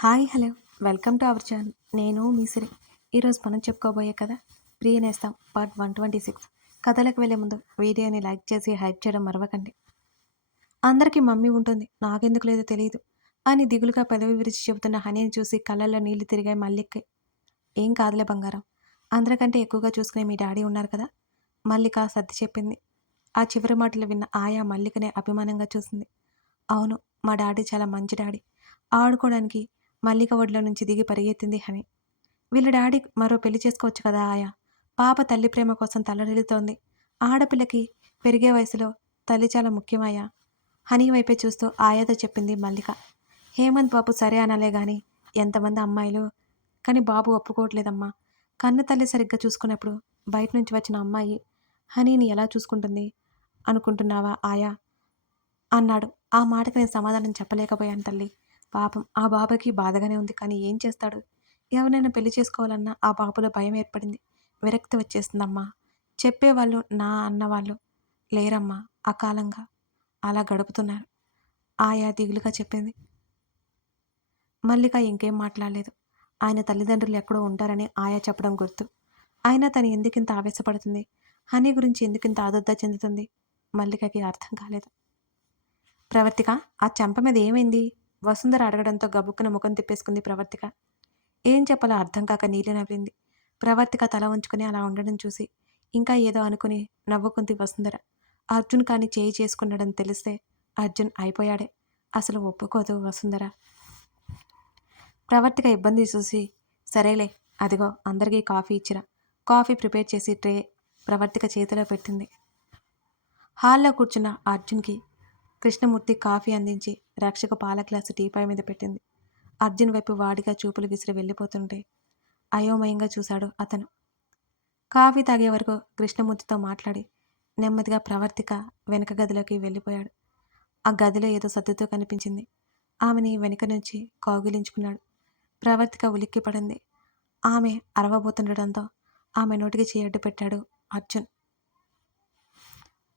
Hi hello welcome to our channel. నేను మీ సిరి. ఈరోజు మనం చెప్పుకోబోయే కథ ప్రియ నేస్తం పార్ట్ 126. కథలకు వెళ్ళే ముందు వీడియోని లైక్ చేసి హైప్ చేయడం మరవకండి. అందరికీ మమ్మీ ఉంటుంది, నాకెందుకు లేదో తెలియదు అని దిగులుగా పెదవి విరిచి చెబుతున్న హనీని చూసి కళ్ళల్లో నీళ్లు తిరిగాయి మల్లిక్కి. ఏం కాదులే బంగారం, అందరికంటే ఎక్కువగా చూసుకునే మీ డాడీ ఉన్నారు కదా, మల్లిక సర్ది చెప్పింది. ఆ చివరి మాటలు విన్న ఆయా మల్లికనే అభిమానంగా చూసింది. అవును, మా డాడీ చాలా మంచి డాడీ. ఆడుకోవడానికి మల్లిక ఒడిలో నుంచి దిగి పరిగెత్తింది హని. వీళ్ళ డాడీ మరో పెళ్లి చేసుకోవచ్చు కదా ఆయా. పాప తల్లి ప్రేమ కోసం తల్లడిల్లుతోంది. ఆడపిల్లకి పెరిగే వయసులో తల్లి చాలా ముఖ్యమయ్యా. హనీ వైపే చూస్తూ ఆయాతో చెప్పింది మల్లిక. హేమంత్ బాబు సరే అనలే గాని ఎంతమంది అమ్మాయిలు, కానీ బాబు ఒప్పుకోవట్లేదమ్మా. కన్న తల్లి సరిగ్గా చూసుకున్నప్పుడు బయట నుంచి వచ్చిన అమ్మాయి హనీని ఎలా చూసుకుంటుంది అనుకుంటున్నావా ఆయా అన్నాడు. ఆ మాటకి నేను సమాధానం చెప్పలేకపోయాను తల్లి. పాపం ఆ బాబాకి బాధగానే ఉంది, కానీ ఏం చేస్తాడు. ఎవరైనా పెళ్లి చేసుకోవాలన్నా ఆ బాబులో భయం ఏర్పడింది. విరక్తి వచ్చేస్తుందమ్మా. చెప్పేవాళ్ళు నా అన్నవాళ్ళు లేరమ్మా. అకాలంగా అలా గడుపుతున్నారు ఆయా దిగులుగా చెప్పింది. మల్లిక ఇంకేం మాట్లాడలేదు. ఆయన తల్లిదండ్రులు ఎక్కడో ఉంటారని ఆయా చెప్పడం గుర్తు. అయినా తను ఎందుకింత ఆవేశపడుతుంది, హనీ గురించి ఎందుకింత ఆదుర్దా చెందుతుంది మల్లికకి అర్థం కాలేదు. ప్రవర్తిక, ఆ చెంప మీద ఏమైంది వసుంధర అడగడంతో గబుక్కున ముఖం తిప్పేసుకుంది ప్రవర్తిక. ఏం చెప్పాలో అర్థం కాక నీలి నవ్వింది. ప్రవర్తిక తల ఉంచుకుని అలా ఉండడం చూసి ఇంకా ఏదో అనుకుని నవ్వుకుంది వసుంధర. అర్జున్ కాని చేయి చేసుకున్నాడని తెలిస్తే అర్జున్ అయిపోయాడే. అసలు ఒప్పుకోదు వసుంధర. ప్రవర్తిక ఇబ్బంది చూసి సరేలే, అదిగో అందరికీ కాఫీ ఇచ్చిరా. కాఫీ ప్రిపేర్ చేసి ట్రే ప్రవర్తిక చేతిలో పెట్టింది. హాల్లో కూర్చున్న అర్జున్కి కృష్ణమూర్తి కాఫీ అందించి రక్షకు పాల గ్లాసు టీపాయ్ మీద పెట్టింది. అర్జున్ వైపు వాడిగా చూపులు విసిరి వెళ్ళిపోతుంటే అయోమయంగా చూశాడు అతను. కాఫీ తాగే వరకు కృష్ణమూర్తితో మాట్లాడి నెమ్మదిగా ప్రవర్తిక వెనక గదిలోకి వెళ్ళిపోయాడు. ఆ గదిలో ఏదో సర్దుతో కనిపించింది. ఆమెని వెనుక నుంచి కౌగిలించుకున్నాడు. ప్రవర్తిక ఉలిక్కి పడింది. ఆమె అరవబోతుండటంతో ఆమె నోటికి చేయడ్డు పెట్టాడు అర్జున్.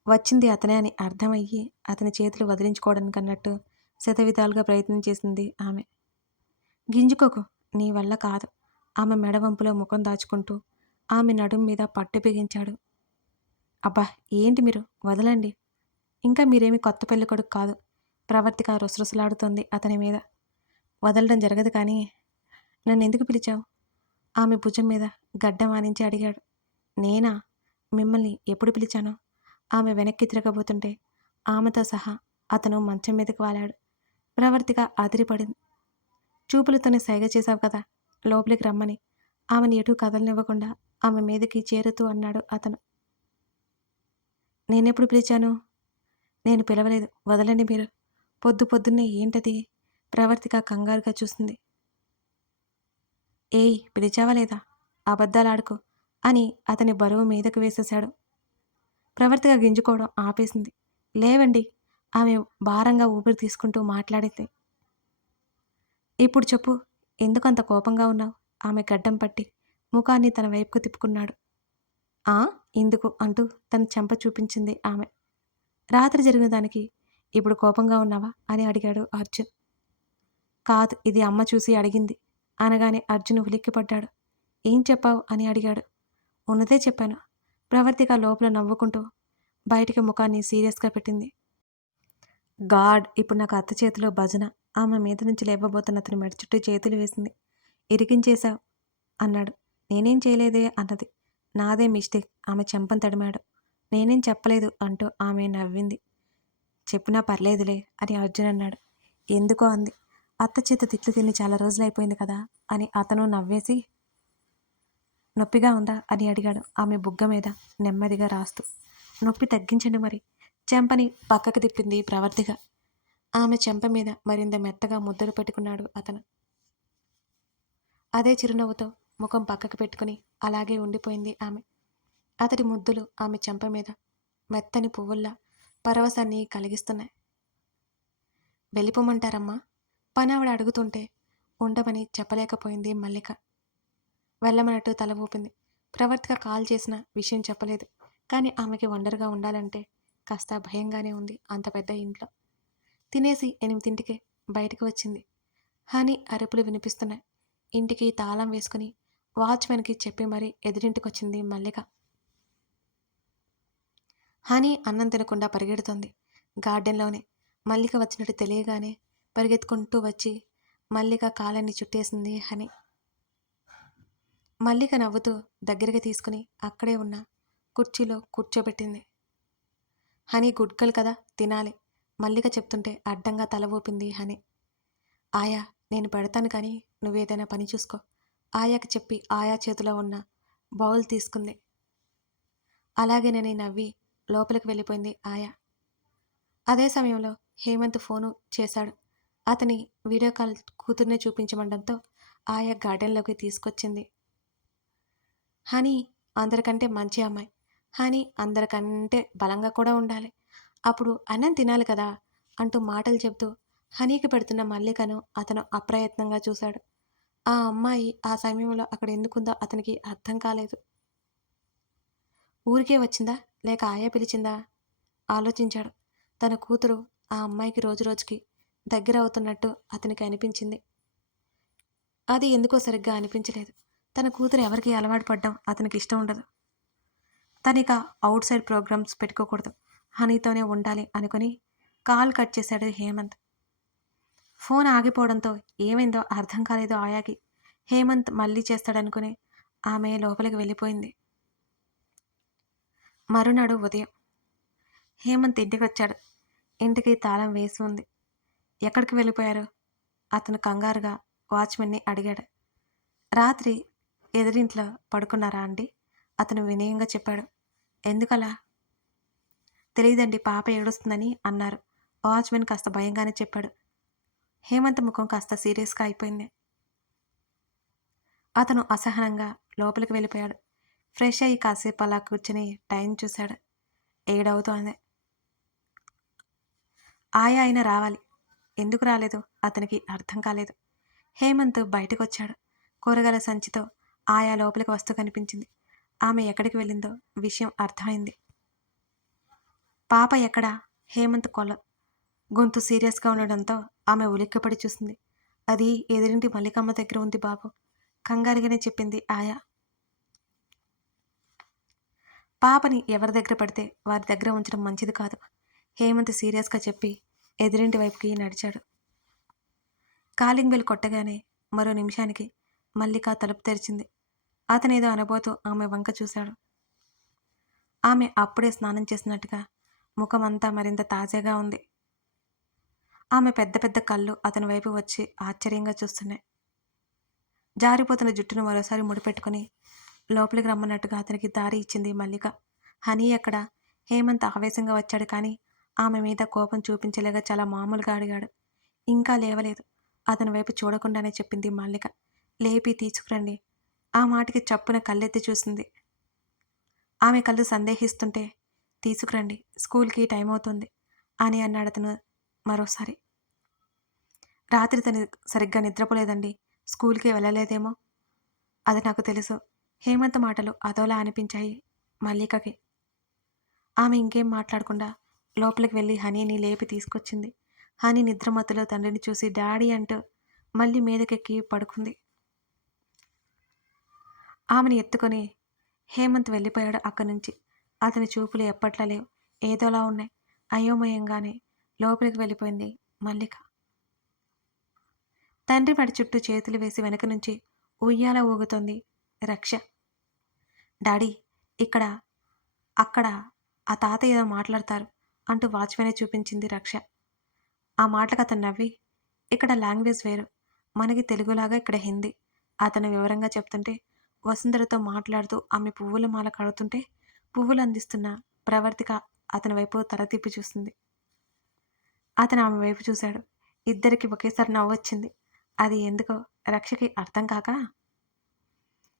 వచ్చింది అతనే అని అర్థమయ్యి అతని చేతులు వదిలించుకోవడానికి అన్నట్టు శతవిధాలుగా ప్రయత్నం చేసింది ఆమె. గింజుకోకు, నీ వల్ల కాదు. ఆమె మెడవంపులో ముఖం దాచుకుంటూ ఆమె నడుం మీద పట్టు బిగించాడు. అబ్బా ఏంటి మీరు, వదలండి. ఇంకా మీరేమి కొత్త పెళ్లి కొడుకు కాదు. ప్రవర్తిక రుసరుసలాడుతోంది అతని మీద. వదలడం జరగదు, కానీ నన్నెందుకు పిలిచావు ఆమె భుజం మీద గడ్డం ఆనించి అడిగాడు. నేనా, మిమ్మల్ని ఎప్పుడు పిలిచాను. ఆమె వెనక్కి తిరగబోతుంటే ఆమెతో సహా అతను మంచం మీదకి వాలాడు. ప్రవర్తిక అదిరిపడింది. చూపులతోనే సైగ చేశావు కదా లోపలికి రమ్మని. ఆమెను ఎటూ కదలనివ్వకుండా ఆమె మీదకి చేరుతూ అన్నాడు అతను. నేనెప్పుడు పిలిచాను. నేను పిలవలేదు, వదలండి మీరు. పొద్దు పొద్దున్నే ఏంటది. ప్రవర్తిక కంగారుగా చూసింది. ఏయ్ పిలిచావా లేదా, అబద్ధాలాడుకో అని అతని బరువు మీదకు వేసేశాడు. ప్రవర్తిక గింజుకోవడం ఆపేసింది. లేవండి, ఆమె భారంగా ఊపిరి తీసుకుంటూ మాట్లాడింది. ఇప్పుడు చెప్పు, ఎందుకంత కోపంగా ఉన్నావు. ఆమె గడ్డం పట్టి ముఖాన్ని తన వైపుకు తిప్పుకున్నాడు. ఆ ఇందుకు అంటూ తన చెంప చూపించింది ఆమె. రాత్రి జరిగిన దానికి ఇప్పుడు కోపంగా ఉన్నావా అని అడిగాడు అర్జున్. కాదు, ఇది అమ్మ చూసి అడిగింది అనగానే అర్జున్ ఉలిక్కిపడ్డాడు. ఏం చెప్పావు అని అడిగాడు. ఉన్నదే చెప్పాను. ప్రవర్తిక లోపల నవ్వుకుంటూ బయటికి ముఖాన్ని సీరియస్గా పెట్టింది. గాడ్, ఇప్పుడు నాకు అత్త చేతిలో భజన. ఆమె మీద నుంచి లేవబోతున్న అతని మెడ చుట్టూ చేతులు వేసింది. ఇరికించేశావు అన్నాడు. నేనేం చేయలేదే అన్నది. నాదే మిస్టేక్. ఆమె చెంపను తడిమాడు. నేనేం చెప్పలేదు అంటూ ఆమె నవ్వింది. చెప్పినా పర్లేదులే అని అర్జున్ అన్నాడు. ఎందుకో అంది. అత్త చేత తిట్లు తిని చాలా రోజులైపోయింది కదా అని అతను నవ్వేసి, నొప్పిగా ఉందా అని అడిగాడు ఆమె బుగ్గ మీద నెమ్మదిగా రాస్తూ. నొప్పి తగ్గించండి మరి. చెంపని పక్కకు తిప్పింది ప్రవర్తిక. ఆమె చెంప మీద మరింత మెత్తగా ముద్దులు పెట్టుకున్నాడు అతను. అదే చిరునవ్వుతో ముఖం పక్కకు పెట్టుకుని అలాగే ఉండిపోయింది ఆమె. అతడి ముద్దులు ఆమె చెంప మీద మెత్తని పువ్వుల్లా పరవశాన్ని కలిగిస్తున్నాయి. వెళ్ళిపోమంటారమ్మా పనావిడ అడుగుతుంటే ఉండమని చెప్పలేకపోయింది మల్లిక. వెళ్ళమన్నట్టు తల ఊపింది. ప్రవర్తిక కాల్ చేసిన విషయం చెప్పలేదు, కానీ ఆమెకి ఒంటరిగా ఉండాలంటే కాస్త భయంగానే ఉంది. అంత పెద్ద ఇంట్లో తినేసి 8ంటికే బయటకు వచ్చింది. హనీ అరుపులు వినిపిస్తున్నాయి. ఇంటికి తాళం వేసుకుని వాచ్మెన్కి చెప్పి మరీ ఎదురింటికొచ్చింది మల్లిక. హనీ అన్నం తినకుండా పరిగెడుతోంది. గార్డెన్లోనే మల్లిక వచ్చినట్టు తెలియగానే పరిగెత్తుకుంటూ వచ్చి మల్లిక కాళ్ళని చుట్టేసింది హనీ. మల్లిక నవ్వుతూ దగ్గరికి తీసుకుని అక్కడే ఉన్న కుర్చీలో కూర్చోబెట్టింది. హనీ గుడ్కలు కదా, తినాలి. మల్లిక చెప్తుంటే అడ్డంగా తల ఊపింది హనీ. ఆయా, నేను పెడతాను కానీ నువ్వేదైనా పని చూసుకో. ఆయాకి చెప్పి ఆయా చేతిలో ఉన్న బౌల్ తీసుకుంది. అలాగేనని నవ్వి లోపలికి వెళ్ళిపోయింది ఆయా. అదే సమయంలో హేమంత్ ఫోను చేశాడు. అతని వీడియో కాల్ కూతుర్నే చూపించమండంతో ఆయా గార్డెన్లోకి తీసుకొచ్చింది. హనీ అందరికంటే మంచి అమ్మాయి. హనీ అందరికంటే బలంగా కూడా ఉండాలి. అప్పుడు అన్నం తినాలి కదా అంటూ మాటలు చెబుతూ హనీకి పెడుతున్న మల్లికను అతను అప్రయత్నంగా చూశాడు. ఆ అమ్మాయి ఆ సమయంలో అక్కడ ఎందుకుందో అతనికి అర్థం కాలేదు. ఊరికే వచ్చిందా లేక ఆయా పిలిచిందా ఆలోచించాడు. తన కూతురు ఆ అమ్మాయికి రోజురోజుకి దగ్గర అవుతున్నట్టు అతనికి అనిపించింది. అది ఎందుకో సరిగ్గా అనిపించలేదు. తన కూతురు ఎవరికి అలవాటు పడ్డం అతనికి ఇష్టం ఉండదు. తనిక అవుట్ సైడ్ ప్రోగ్రామ్స్ పెట్టుకోకూడదు, హనీతోనే ఉండాలి అనుకుని కాల్ కట్ చేశాడు హేమంత్. ఫోన్ ఆగిపోవడంతో ఏమైందో అర్థం కాలేదు ఆయాకి. హేమంత్ మళ్ళీ చేస్తాడనుకుని ఆమె లోపలికి వెళ్ళిపోయింది. మరునాడు ఉదయం హేమంత్ ఇంటికి వచ్చాడు. ఇంటికి తాళం వేసి ఉంది. ఎక్కడికి వెళ్ళిపోయారు? అతను కంగారుగా వాచ్మెన్ని అడిగాడు. రాత్రి ఎదురింట్లో పడుకున్నారా అండి? అతను వినయంగా చెప్పాడు. ఎందుకలా? తెలియదండి, పాప ఏడుస్తుందని అన్నారు. వాచ్మెన్ కాస్త భయంగానే చెప్పాడు. హేమంత్ ముఖం కాస్త సీరియస్గా అయిపోయింది. అతను అసహనంగా లోపలికి వెళ్ళిపోయాడు. ఫ్రెష్ అయ్యి కాసేపు అలా కూర్చుని టైం చూశాడు. 7 అవుతోంది. ఆయా అయినా రావాలి. ఎందుకు రాలేదు అతనికి అర్థం కాలేదు. హేమంత్ బయటకొచ్చాడు. కూరగాయల సంచితో ఆయా లోపలికి వస్తూ కనిపించింది. ఆమె ఎక్కడికి వెళ్ళిందో విషయం అర్థమైంది. పాప ఎక్కడా? హేమంత్ గొంతు సీరియస్గా ఉండడంతో ఆమె ఉలిక్కిపడి చూసింది. అది ఎదురింటి మల్లికమ్మ దగ్గర ఉంది బాబు, కంగారుగానే చెప్పింది ఆయా. పాపని ఎవరి దగ్గర పడితే వారి దగ్గర ఉంచడం మంచిది కాదు, హేమంత్ సీరియస్గా చెప్పి ఎదురింటి వైపుకి నడిచాడు. కాలింగ్ బెల్ కొట్టగానే మరో నిమిషానికి మల్లిక తలుపు తెరిచింది. అతనేదో అనబోతూ ఆమె వంక చూశాడు. ఆమె అప్పుడే స్నానం చేసినట్టుగా ముఖమంతా మరింత తాజాగా ఉంది. ఆమె పెద్ద పెద్ద కళ్ళు అతని వైపు వచ్చి ఆశ్చర్యంగా చూస్తున్నాయి. జారిపోతున్న జుట్టును మరోసారి ముడిపెట్టుకుని లోపలికి రమ్మన్నట్టుగా అతనికి దారి ఇచ్చింది మల్లిక. హనీ ఎక్కడ? హేమంత్ ఆవేశంగా వచ్చాడు కానీ ఆమె మీద కోపం చూపించలేక చాలా మామూలుగా అడిగాడు. ఇంకా లేవలేదు. అతని వైపు చూడకుండానే చెప్పింది మల్లిక. లేపి తీసుకురండి. ఆ మాటకి చప్పున కళ్ళెత్తి చూసింది. ఆమె కళ్ళు సందేహిస్తుంటే తీసుకురండి, స్కూల్కి టైం అవుతుంది అని అన్నాడు అతను మరోసారి. రాత్రి తను సరిగ్గా నిద్రపోలేదండి, స్కూల్కి వెళ్ళలేదేమో. అది నాకు తెలుసు. హేమంత్ మాటలు అదోలా అనిపించాయి మల్లికకి. ఆమె ఇంకేం మాట్లాడకుండా లోపలికి వెళ్ళి హనీని లేపి తీసుకొచ్చింది. హనీ నిద్రమత్తులో తండ్రిని చూసి డాడీ అంటూ మళ్ళీ మీదకెక్కి పడుకుంది. ఆమెను ఎత్తుకొని హేమంత్ వెళ్ళిపోయాడు అక్కడి నుంచి. అతని చూపులు ఎప్పట్లా లేవు, ఏదోలా ఉన్నాయి. అయోమయంగానే లోపలికి వెళ్ళిపోయింది మల్లిక. తండ్రి పడి చుట్టూ చేతులు వేసి వెనక నుంచి ఉయ్యాల ఊగుతోంది రక్ష. డాడీ, ఇక్కడ అక్కడ ఆ తాత ఏదో మాట్లాడతారు అంటూ వాచ్మెనే చూపించింది రక్ష. ఆ మాటలకు అతను నవ్వి, ఇక్కడ లాంగ్వేజ్ వేరు, మనకి తెలుగులాగా ఇక్కడ హిందీ. అతను వివరంగా చెప్తుంటే వసుంధరతో మాట్లాడుతూ ఆమె పువ్వుల మాల కడుతుంటే పువ్వులు అందిస్తున్న ప్రవర్తిక అతని వైపు తల తిప్పి చూస్తుంది. అతను ఆమె వైపు చూశాడు. ఇద్దరికి ఒకేసారి నవ్వొచ్చింది. అది ఎందుకో రక్షకి అర్థం కాక,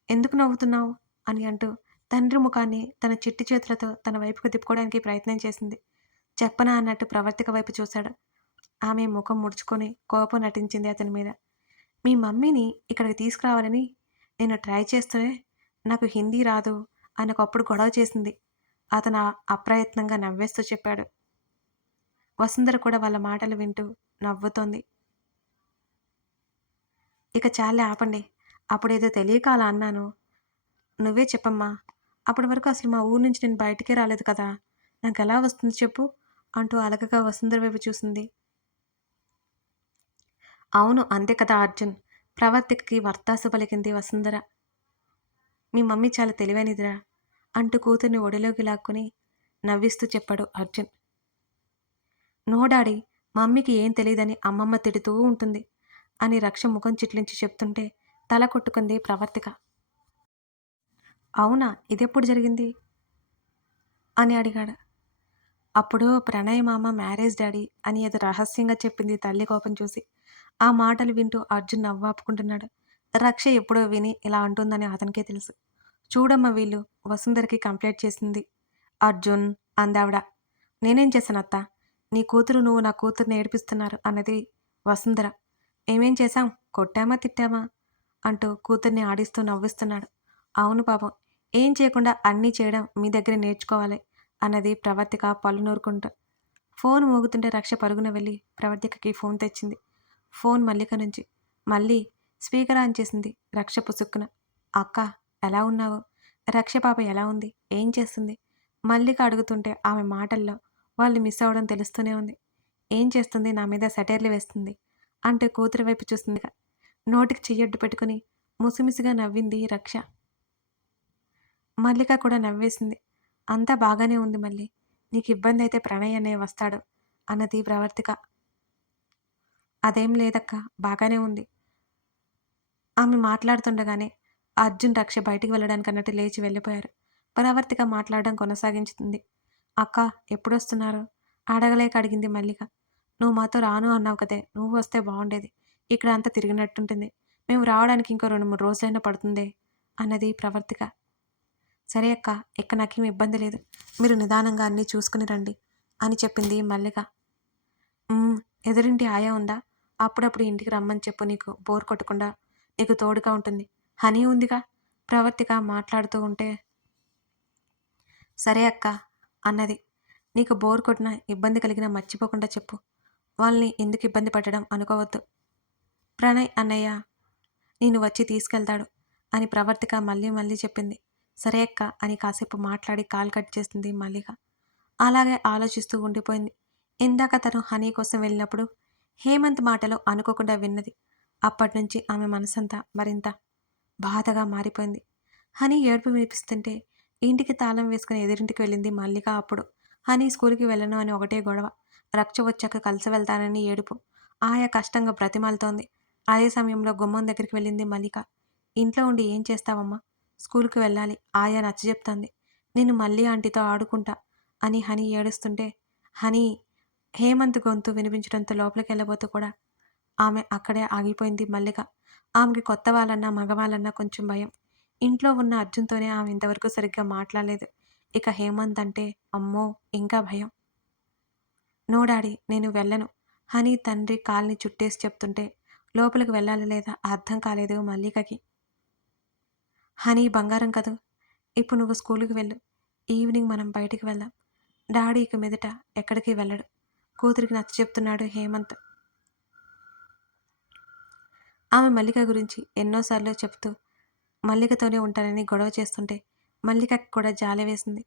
ఎందుకు నవ్వుతున్నావు అని అంటూ తండ్రి ముఖాన్ని తన చిట్టి చేతులతో తన వైపుకు తిప్పుకోవడానికి ప్రయత్నం చేసింది. చెప్పనా అన్నట్టు ప్రవర్తిక వైపు చూశాడు. ఆమె ముఖం ముడుచుకొని కోపం నటించింది అతని మీద. మీ మమ్మీని ఇక్కడికి తీసుకురావాలని నేను ట్రై చేస్తూనే నాకు హిందీ రాదు అని ఒకప్పుడు గొడవ చేసింది. అతను అప్రయత్నంగా నవ్వేస్తూ చెప్పాడు. వసుంధర కూడా వాళ్ళ మాటలు వింటూ నవ్వుతోంది. ఇక చాలే ఆపండి. అప్పుడేదో తెలియక అలా అన్నాను. నువ్వే చెప్పమ్మా. అప్పటి వరకు అసలు మా ఊరు నుంచి నేను బయటికే రాలేదు కదా! నాకెలా వస్తుంది చెప్పు? అంటూ అలకగా వసుంధర వైపు చూసింది. అవును. అంతే కదా అర్జున్. ప్రవర్తికకి వత్తాసు పలికింది వసుంధర. మీ మమ్మీ చాలా తెలివైనదిరా! అంటూ కూతుర్ని ఒడిలోకి లాక్కుని నవ్విస్తూ చెప్పాడు అర్జున్. నో డాడీ, మమ్మీకి ఏం తెలీదని అమ్మమ్మ తిడుతూ ఉంటుంది అని రక్ష ముఖం చిట్లించి చెప్తుంటే తల కొట్టుకుంది ప్రవర్తిక. అవునా? ఇదెప్పుడు జరిగింది? అని అడిగాడు. అప్పుడు ప్రణయ్ మామ మ్యారేజ్ డాడీ అని ఏదో రహస్యంగా చెప్పింది తల్లి కోపం చూసి. ఆ మాటలు వింటూ అర్జున్ నవ్వాపుకుంటున్నాడు. రక్ష ఎప్పుడో విని ఇలా అంటుందని అతనికే తెలుసు. చూడమ్మా వీళ్ళు వసుంధరకి కంప్లైంట్ చేసింది. అర్జున్ అందావిడ. నేనేం చేశానత్తా? నీ కూతురు నువ్వు నా కూతుర్ని ఏడిపిస్తున్నారు అన్నది వసుంధర. మేమేం చేశాం? కొట్టామా తిట్టామా? అంటూ కూతుర్ని ఆడిస్తూ నవ్విస్తున్నాడు. అవును పాపం. ఏం చేయకుండా అన్నీ చేయడం మీ దగ్గరే నేర్చుకోవాలి అన్నది ప్రవర్తిక పళ్ళు నూరుకుంటూ. ఫోన్ మోగుతుంటే రక్ష పరుగున వెళ్ళి ప్రవర్తికకి ఫోన్ తెచ్చింది. ఫోన్ మల్లిక నుంచి. మళ్ళీ స్పీకర్ ఆన్ చేసింది రక్ష పుసుక్కున. అక్క ఎలా ఉన్నావు? రక్ష పాప ఎలా ఉంది? ఏం చేస్తుంది? మల్లిక అడుగుతుంటే ఆమె మాటల్లో వాళ్ళు మిస్ అవ్వడం తెలుస్తూనే ఉంది. ఏం చేస్తుంది? నా మీద సెటైర్లు వేస్తుంది అంటూ కూతురి వైపు చూస్తుంది. నోటికి చెయ్యొడ్డు పెట్టుకుని ముసిముసిగా నవ్వింది రక్ష. మల్లిక కూడా నవ్వేసింది. అంతా బాగానే ఉంది మళ్ళీ. నీకు ఇబ్బందయితే ప్రణయ్ అన్నయ్య వస్తాడు అన్నది ప్రవర్తిక. అదేం లేదక్కా, బాగానే ఉంది. ఆమె మాట్లాడుతుండగానే అర్జున్, రక్ష బయటికి వెళ్ళడానికన్నట్టు లేచి వెళ్ళిపోయారు. ప్రవర్తిక మాట్లాడడం కొనసాగించుతుంది. అక్క ఎప్పుడొస్తున్నారు? అడగలేక అడిగింది మల్లిక. నువ్వు మాతో రాను అన్నావు కదే, నువ్వు వస్తే బాగుండేది. ఇక్కడ అంతా తిరిగినట్టుంటుంది. మేము రావడానికి ఇంకో 2, 3 రోజులైనా పడుతుందే అన్నది ప్రవర్తిక. సరే అక్క, ఇక నాకేం ఇబ్బంది లేదు. మీరు నిదానంగా అన్నీ చూసుకుని రండి అని చెప్పింది మల్లిక. ఎదురింటి ఆయా ఉందా? అప్పుడప్పుడు ఇంటికి రమ్మని చెప్పు, నీకు బోర్ కొట్టకుండా నీకు తోడుగా ఉంటుంది. హనీ ఉందిగా. ప్రవర్తిక మాట్లాడుతూ ఉంటే సరే అక్క అన్నది. నీకు బోర్ కొట్టినా ఇబ్బంది కలిగినా మర్చిపోకుండా చెప్పు. వాళ్ళని ఎందుకు ఇబ్బంది పెట్టడం అనుకోవద్దు. ప్రణయ్ అన్నయ్య నేను వచ్చి తీసుకెళ్తాడు అని ప్రవర్తిక మళ్ళీ మళ్ళీ చెప్పింది. సరే అక్క అని కాసేపు మాట్లాడి కాల్ కట్ చేసింది మల్లిక. అలాగే ఆలోచిస్తూ ఉండిపోయింది. ఇందాక తను హనీ కోసం వెళ్ళినప్పుడు హేమంత్ మాటలో అనుకోకుండా విన్నది. అప్పటినుంచి ఆమె మనసంతా మరింత బాధగా మారిపోయింది. హనీ ఏడుపు వినిపిస్తుంటే ఇంటికి తాళం వేసుకుని ఎదురింటికి వెళ్ళింది మల్లిక. అప్పుడు హనీ స్కూల్కి వెళ్ళను అని ఒకటే గొడవ. రక్ష వచ్చాక కలిసి వెళ్తానని ఏడుపు. ఆయా కష్టంగా బ్రతిమాలుతోంది. అదే సమయంలో గుమ్మం దగ్గరికి వెళ్ళింది మల్లిక. ఇంట్లో ఉండి ఏం చేస్తావమ్మా? స్కూల్కి వెళ్ళాలి, ఆయా నచ్చజెప్తోంది. నేను మళ్ళీ ఆంటీతో ఆడుకుంటా అని హనీ ఏడుస్తుంటే హనీ హేమంత్ గొంతు వినిపించడంతో లోపలికెళ్ళబోతూ కూడా ఆమె అక్కడే ఆగిపోయింది మల్లిక. ఆమెకి కొత్త వాళ్ళన్నా, మగవాళ్ళన్నా కొంచెం భయం. ఇంట్లో ఉన్న అర్జున్‌తోనే ఆమె ఇంతవరకు సరిగ్గా మాట్లాడలేదు. ఇక హేమంత్ అంటే అమ్మో! ఇంకా భయం. నో డాడీ, నేను వెళ్ళను. హనీ తండ్రి కాల్ని చుట్టేసి చెప్తుంటే లోపలికి వెళ్ళాలా లేదా అర్థం కాలేదు మల్లికకి. హనీ బంగారం కదూ! ఇప్పుడు నువ్వు స్కూలుకి వెళ్ళు. ఈవినింగ్ మనం బయటికి వెళ్దాం. డాడీ ఇక మీదట ఎక్కడికి వెళ్ళడు. కూతురికి నచ్చచెప్తున్నాడు హేమంత్. ఆమె మల్లిక గురించి ఎన్నోసార్లు చెప్తూ మల్లికతోనే ఉంటానని గొడవ చేస్తుంటే మల్లికకి కూడా జాలి వేసింది.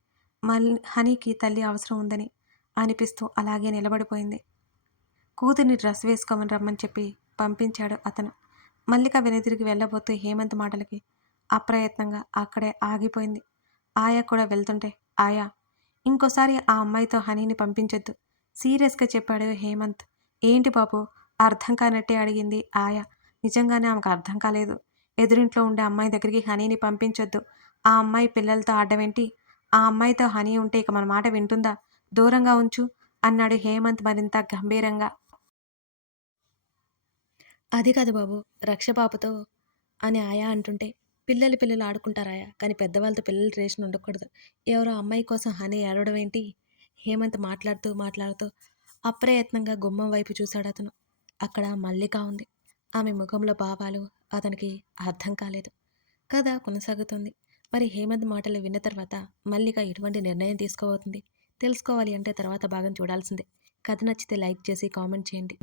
హనీకి తల్లి అవసరం ఉందని అనిపిస్తూ అలాగే నిలబడిపోయింది. కూతుర్ని డ్రెస్ వేసుకోమని రమ్మని చెప్పి పంపించాడు అతను. మల్లిక వెనుదిరిగి వెళ్ళబోతూ హేమంత్ మాటలకి అప్రయత్నంగా అక్కడే ఆగిపోయింది. ఆయా కూడా వెళ్తుంటే ఆయా ఇంకోసారి ఆ అమ్మాయితో హనీని పంపించొద్దు సీరియస్గా చెప్పాడు హేమంత్. ఏంటి బాబు అర్థం కానట్టే అడిగింది ఆయా. నిజంగానే ఆమెకు అర్థం కాలేదు. ఎదురింట్లో ఉండే అమ్మాయి దగ్గరికి హనీని పంపించొద్దు. ఆ అమ్మాయి పిల్లలతో ఆడ్డమేంటి? ఆ అమ్మాయితో హనీ ఉంటే ఇక మన మాట వింటుందా? దూరంగా ఉంచు అన్నాడు హేమంత్ మరింత గంభీరంగా. అది కాదు బాబు, రక్ష పాపతో అని ఆయా అంటుంటే పిల్లలు ఆడుకుంటారాయా, కానీ పెద్దవాళ్ళతో పిల్లల రిలేషన్ ఉండకూడదు. ఎవరో అమ్మాయి కోసం హనీ ఏడవడం ఏంటి? హేమంత్ మాట్లాడుతూ అప్రయత్నంగా గుమ్మం వైపు చూశాడు అతను. అక్కడ మల్లిక ఉంది. ఆమె ముఖంలో భావాలు అతనికి అర్థం కాలేదు. కథ కొనసాగుతుంది. మరి హేమంత్ మాటలు విన్న తర్వాత మల్లిక ఎటువంటి నిర్ణయం తీసుకోబోతుంది తెలుసుకోవాలి అంటే తర్వాత భాగం చూడాల్సిందే. కథ నచ్చితే లైక్ చేసి కామెంట్ చేయండి.